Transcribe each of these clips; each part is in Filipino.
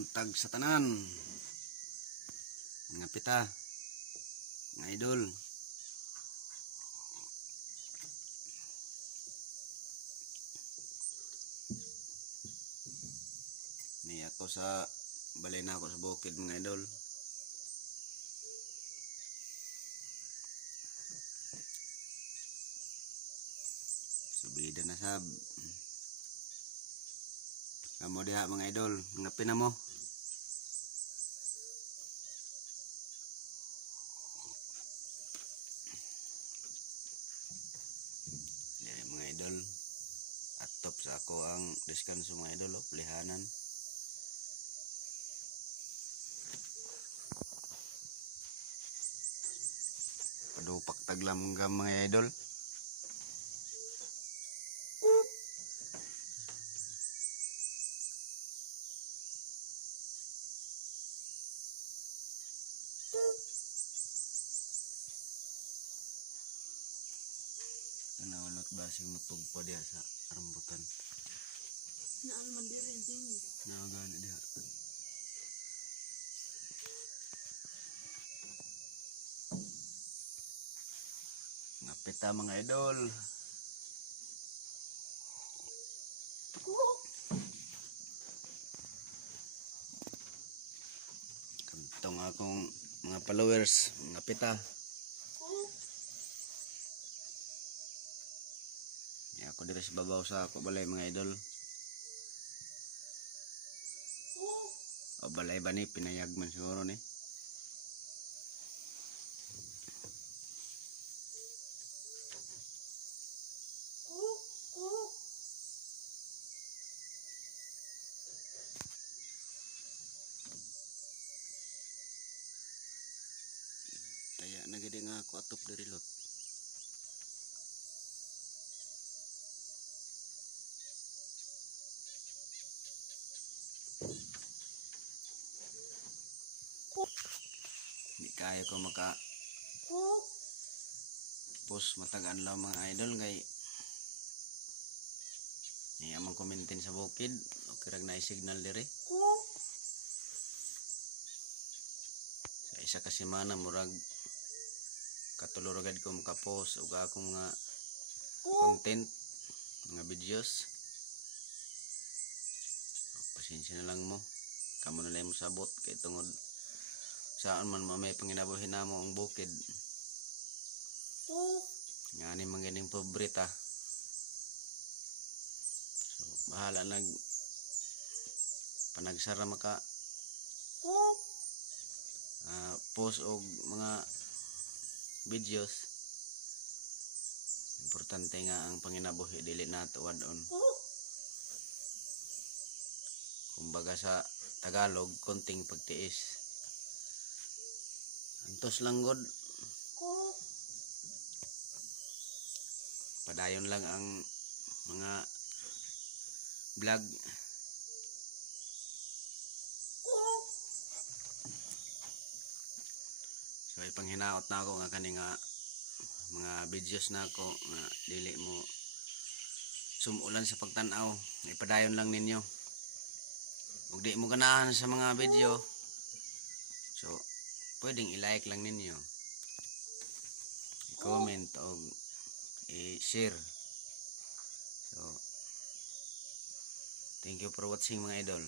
buntag sa tanan. Mga pita, mga idol. Ni ako sa balay na ako sa bukid mga idol. Subida na sab. Kamo diha mga idol, mga pina mo. Yan mga idol. At top sa ako ang deskanso mga idol, pelihanan. Padupak taglam gam mga idol. Nawalot ba sing matugpa diha sa rambutan. Naalman din rin din. Nawagani diha. Mga pita mga idol. Kantong akong mga followers, mga pita. Ako dito sa babaw sa ako balay mga idol. O balay ba ni pinayag man siguro ni. Kaya nagidi nga ako atop dari lot. Hindi kaya ko maka post matagaan lang mga idol kay ni amang komentin sa bukid o kirag na signal dire sa isa ka semana murag katuluragad ko makapost ug akong mga content mga videos. Pasensya na lang mo, kamo na lang mo sabot kay tungod saan man may panginabuhin namo ang bukid. Nga ni mangining pobrita. So bahala nag panagsara maka post og mga videos. Importante nga ang panginabuhi dili nato wadon. Kumbaga sa Tagalog, konting pagtiis. Antos lang god. Padayon lang ang mga vlog. So ipanghinaot na ako nga kani nga mga videos na ako nga dili mo sumulan sa pagtan-aw. Ipadayon lang ninyo. Ug di mo ganahan sa mga video. So pwedeng i-like lang ninyo. I-comment o i-share. So thank you for watching mga idol.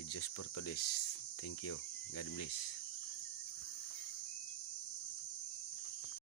Videos for today's. Thank you. God bless.